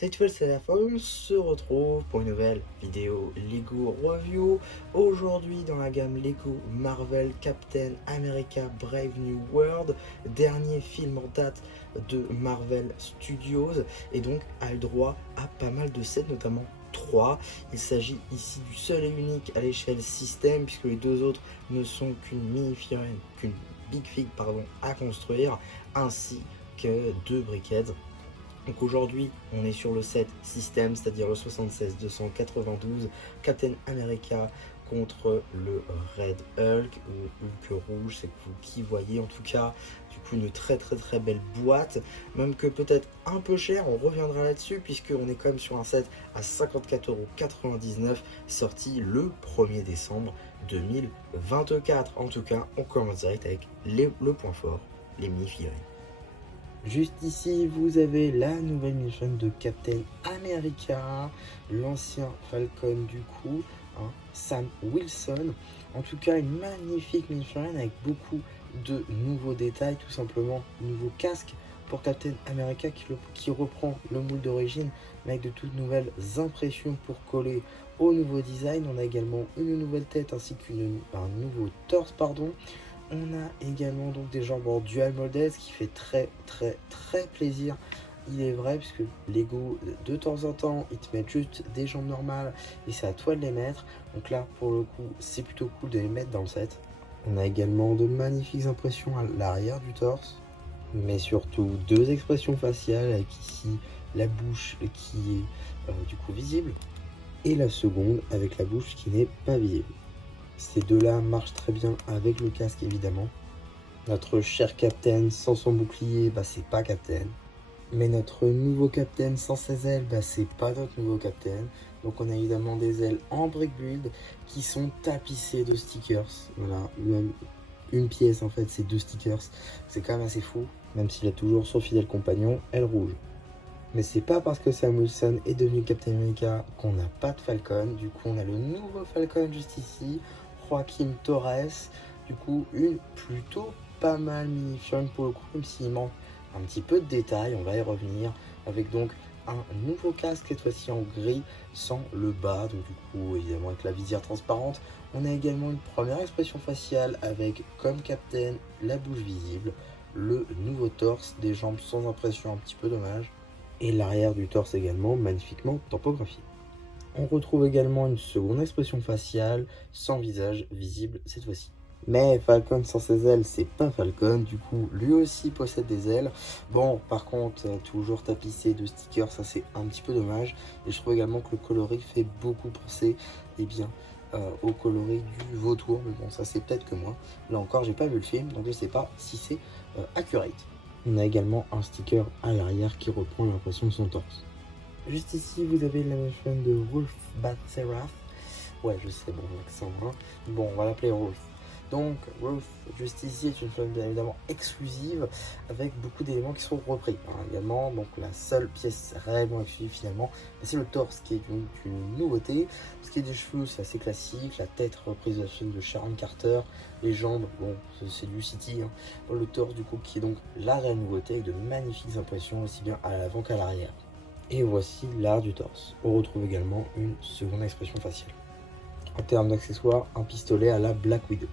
Cette fois c'est la fin, on se retrouve pour une nouvelle vidéo Lego Review. Aujourd'hui dans la gamme Lego Marvel Captain America Brave New World, dernier film en date de Marvel Studios, et donc a eu droit à pas mal de sets, notamment 3. Il s'agit ici du seul et unique à l'échelle système, puisque les deux autres ne sont qu'une mini-figurine, qu'une big fig pardon, à construire, ainsi que 2 briquettes. Donc aujourd'hui, on est sur le set système, c'est-à-dire le 76-292 Captain America contre le Red Hulk, ou Hulk rouge, c'est vous qui voyez. En tout cas, du coup, une très belle boîte, même que peut-être un peu cher, on reviendra là-dessus, puisqu'on est quand même sur un set à 54,99 €, sorti le 1er décembre 2024. En tout cas, on commence direct avec le point fort, les mini-figurines. Juste ici, vous avez la nouvelle mini-figurine de Captain America, l'ancien Falcon du coup, hein, Sam Wilson. En tout cas, une magnifique mini-figurine avec beaucoup de nouveaux détails, tout simplement nouveau casque pour Captain America qui reprend le moule d'origine, mais avec de toutes nouvelles impressions pour coller au nouveau design. On a également une nouvelle tête ainsi qu'un nouveau torse, pardon. On a également donc des jambes en dual molded, ce qui fait très plaisir. Il est vrai, puisque Lego de temps en temps ils te mettent juste des jambes normales et c'est à toi de les mettre. Donc là pour le coup c'est plutôt cool de les mettre dans le set. On a également de magnifiques impressions à l'arrière du torse, mais surtout 2 expressions faciales, avec ici la bouche qui est du coup visible et la seconde avec la bouche qui n'est pas visible. Ces deux-là marchent très bien avec le casque évidemment. Notre cher Captain sans son bouclier, bah c'est pas Captain. Mais notre nouveau Captain sans ses ailes, bah c'est pas notre nouveau Captain. Donc on a évidemment des ailes en brick build qui sont tapissées de stickers. Voilà, même une pièce en fait, c'est 2 stickers. C'est quand même assez fou, même s'il a toujours son fidèle compagnon, aile rouge. Mais c'est pas parce que Sam Wilson est devenu Captain America qu'on n'a pas de Falcon. Du coup on a le nouveau Falcon juste ici, Joaquin Torres. Du coup une plutôt pas mal mini-figurine pour le coup, même s'il manque un petit peu de détails, on va y revenir. Avec donc un nouveau casque, cette fois-ci en gris, sans le bas, donc du coup évidemment avec la visière transparente. On a également une première expression faciale avec, comme Captain, la bouche visible, le nouveau torse, des jambes sans impression, un petit peu dommage, et l'arrière du torse également magnifiquement tampographié. On retrouve également une seconde expression faciale sans visage visible cette fois-ci. Mais Falcon sans ses ailes, c'est pas Falcon, du coup lui aussi possède des ailes. Bon, par contre, toujours tapissé de stickers, ça c'est un petit peu dommage. Et je trouve également que le coloris fait beaucoup penser au coloris du vautour, mais bon, ça c'est peut-être que moi. Là encore, j'ai pas vu le film, donc je sais pas si c'est accurate. On a également un sticker à l'arrière qui reprend l'impression de son torse. Juste ici, vous avez la machine de Wolf Bat-Serath. Ouais, je sais, bon, l'accent, hein. Bon, on va l'appeler Wolf. Donc, Wolf, juste ici, est une flamme bien évidemment exclusive, avec beaucoup d'éléments qui sont repris. Hein, également, donc la seule pièce réellement exclusive finalement, c'est le torse, qui est une nouveauté. Ce qui est des cheveux, c'est assez classique. La tête reprise de la chaîne de Sharon Carter. Les jambes, bon, c'est du City. Hein. Le torse, du coup, qui est donc la réelle nouveauté, avec de magnifiques impressions, aussi bien à l'avant qu'à l'arrière. Et voici l'art du torse. On retrouve également une seconde expression faciale. En termes d'accessoires, un pistolet à la Black Widow.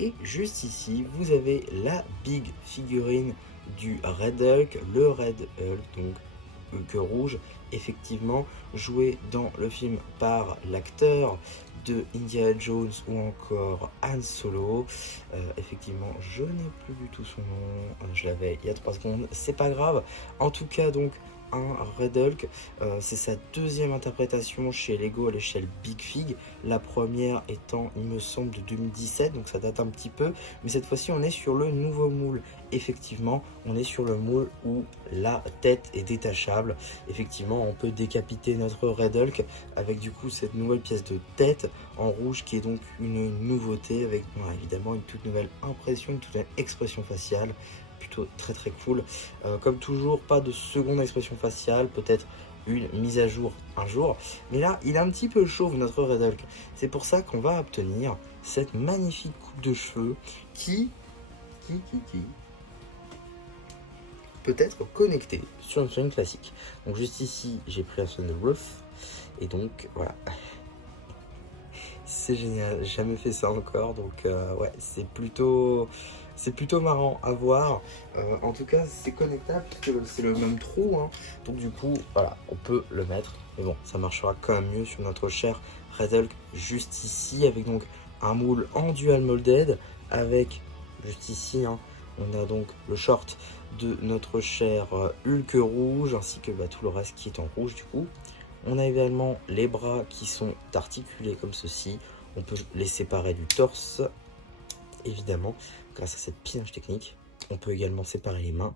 Et juste ici, vous avez la big figurine du Red Hulk, le Red Hulk, donc Hulk rouge, effectivement joué dans le film par l'acteur de Indiana Jones ou encore Han Solo. Effectivement, je n'ai plus du tout son nom, je l'avais il y a 3 secondes, c'est pas grave. En tout cas, donc, un Red Hulk, c'est sa deuxième interprétation chez Lego à l'échelle Big Fig, la première étant il me semble de 2017, donc ça date un petit peu, mais cette fois-ci on est sur le nouveau moule. Effectivement on est sur le moule où la tête est détachable. Effectivement on peut décapiter notre Red Hulk avec du coup cette nouvelle pièce de tête en rouge qui est donc une nouveauté, avec évidemment une toute nouvelle impression, une toute nouvelle expression faciale, plutôt très cool. Comme toujours, pas de seconde expression faciale, peut-être une mise à jour un jour, mais là il est un petit peu chauve notre Red Hulk. C'est pour ça qu'on va obtenir cette magnifique coupe de cheveux qui peut-être connecté sur une Sunny classique. Donc juste ici, j'ai pris un sunroof. Et donc, voilà. C'est génial, j'ai jamais fait ça encore. Donc, ouais, c'est plutôt marrant à voir. En tout cas, c'est connectable puisque c'est le même trou. Hein. Donc, du coup, voilà, on peut le mettre. Mais bon, ça marchera quand même mieux sur notre cher Red Hulk juste ici. Avec donc un moule en dual molded. Avec juste ici, hein, on a donc le short de notre cher Hulk rouge. Ainsi que tout le reste qui est en rouge du coup. On a également les bras qui sont articulés comme ceci. On peut les séparer du torse, évidemment, grâce à cette pinage technique. On peut également séparer les mains.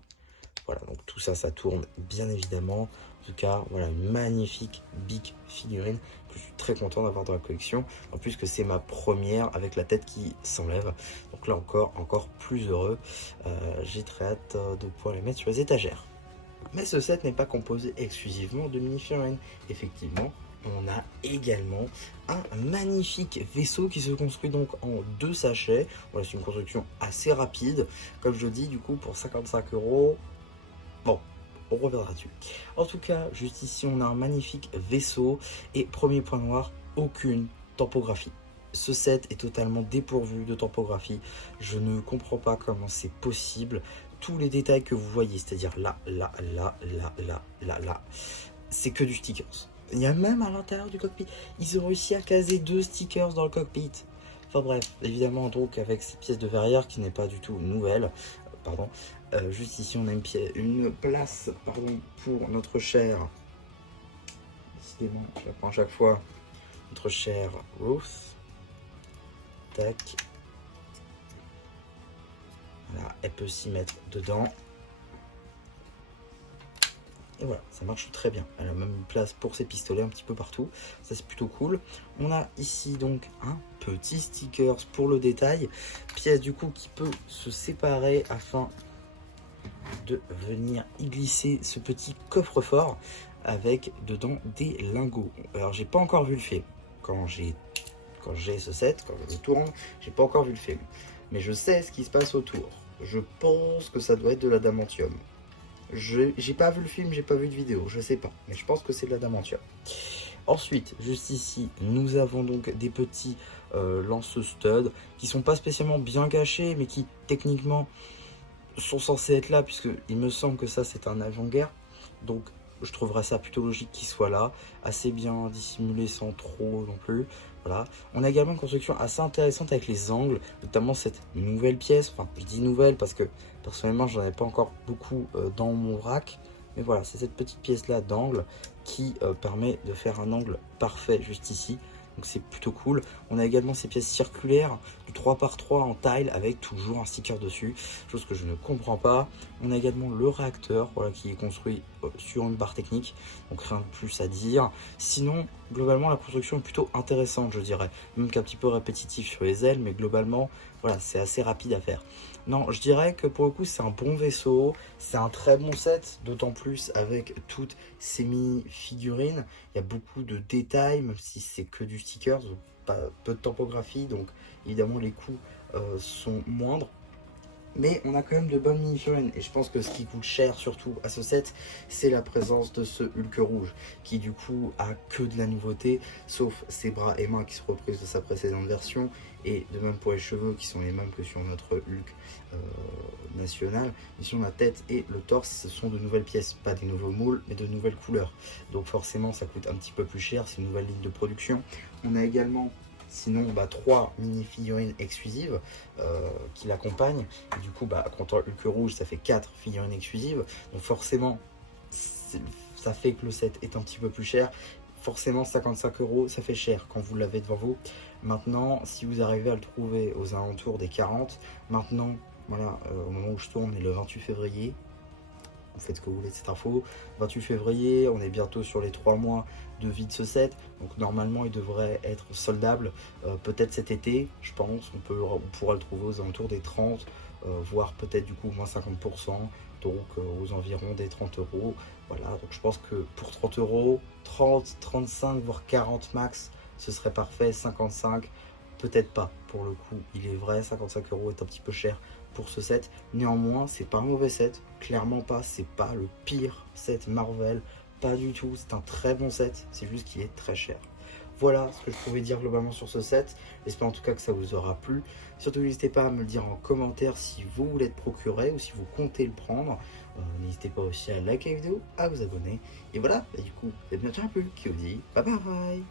Voilà, donc tout ça, ça tourne bien évidemment. En tout cas, voilà, une magnifique big figurine que je suis très content d'avoir dans la collection. En plus que c'est ma première avec la tête qui s'enlève. Donc là encore plus heureux. J'ai très hâte de pouvoir les mettre sur les étagères. Mais ce set n'est pas composé exclusivement de mini-figurines. Effectivement, on a également un magnifique vaisseau qui se construit donc en 2 sachets. Voilà, c'est une construction assez rapide. Comme je dis, du coup, pour 55 €, bon, on reviendra dessus. En tout cas, juste ici, on a un magnifique vaisseau. Et premier point noir, aucune topographie. Ce set est totalement dépourvu de topographie. Je ne comprends pas comment c'est possible. Tous les détails que vous voyez, c'est-à-dire là, c'est que du stickers. Il y a même à l'intérieur du cockpit, ils ont réussi à caser 2 stickers dans le cockpit. Enfin bref, évidemment donc avec cette pièce de verrière qui n'est pas du tout nouvelle, pardon. Juste ici on a une place pour notre cher, décidément je la prends à chaque fois, notre cher Ruth. Tac. Voilà, elle peut s'y mettre dedans. Et voilà, ça marche très bien. Elle a même une place pour ses pistolets un petit peu partout. Ça, c'est plutôt cool. On a ici donc un petit sticker pour le détail. Pièce du coup qui peut se séparer afin de venir y glisser ce petit coffre-fort avec dedans des lingots. Alors, j'ai pas encore vu le film. Quand j'ai ce set, quand je le tourne, j'ai pas encore vu le film. Mais je sais ce qui se passe autour. Je pense que ça doit être de l'adamantium. J'ai pas vu le film, j'ai pas vu de vidéo, je sais pas. Mais je pense que c'est de l'adamantium. Ensuite, juste ici, nous avons donc des petits lance-studs qui sont pas spécialement bien cachés, mais qui techniquement sont censés être là, puisque il me semble que ça c'est un avant-guerre. Donc je trouverais ça plutôt logique qu'il soit là, assez bien dissimulé sans trop non plus. Voilà. On a également une construction assez intéressante avec les angles, notamment cette nouvelle pièce. Enfin, je dis nouvelle parce que personnellement, j'en ai pas encore beaucoup dans mon rack. Mais voilà, c'est cette petite pièce là d'angle qui permet de faire un angle parfait juste ici. Donc c'est plutôt cool. On a également ces pièces circulaires du 3x3 en tile avec toujours un sticker dessus, chose que je ne comprends pas. On a également le réacteur, voilà, qui est construit sur une barre technique, donc rien de plus à dire. Sinon, globalement, la construction est plutôt intéressante, je dirais, même qu'un petit peu répétitif sur les ailes, mais globalement, voilà, c'est assez rapide à faire. Non, je dirais que pour le coup, c'est un bon vaisseau, c'est un très bon set, d'autant plus avec toutes ces mini-figurines. Il y a beaucoup de détails, même si c'est que du stickers, pas, peu de topographie, donc évidemment les coûts sont moindres. Mais on a quand même de bonnes mini-figurines. Et je pense que ce qui coûte cher surtout à ce set, c'est la présence de ce Hulk rouge. Qui du coup a que de la nouveauté, sauf ses bras et mains qui se reprisent de sa précédente version. Et de même pour les cheveux qui sont les mêmes que sur notre Hulk national. Ici on a la tête et le torse, ce sont de nouvelles pièces. Pas des nouveaux moules, mais de nouvelles couleurs. Donc forcément ça coûte un petit peu plus cher, c'est une nouvelle ligne de production. On a également... Sinon, 3 mini-figurines exclusives qui l'accompagnent. Et du coup, contre Hulk rouge, ça fait 4 figurines exclusives. Donc forcément, ça fait que le set est un petit peu plus cher. Forcément, 55 €, ça fait cher quand vous l'avez devant vous. Maintenant, si vous arrivez à le trouver aux alentours des 40, maintenant, voilà, au moment où je tourne, est le 28 février. Vous faites ce que vous voulez de cette info. 28 février, on est bientôt sur les 3 mois de vie de ce set. Donc normalement, il devrait être soldable peut-être cet été, je pense. On pourra le trouver aux alentours des 30, voire peut-être du coup moins 50%. Donc aux environs des 30 €. Voilà, donc je pense que pour 30 €, 30, 35, voire 40 max, ce serait parfait. 55, peut-être pas pour le coup. Il est vrai, 55 € est un petit peu cher pour ce set. Néanmoins, c'est pas un mauvais set, clairement pas, c'est pas le pire set Marvel, pas du tout, c'est un très bon set, c'est juste qu'il est très cher. Voilà ce que je pouvais dire globalement sur ce set. J'espère en tout cas que ça vous aura plu. Surtout n'hésitez pas à me le dire en commentaire si vous voulez le procurer ou si vous comptez le prendre. N'hésitez pas aussi à liker la vidéo, à vous abonner. Et voilà, du coup, c'est bientôt un peu qui vous dit bye bye.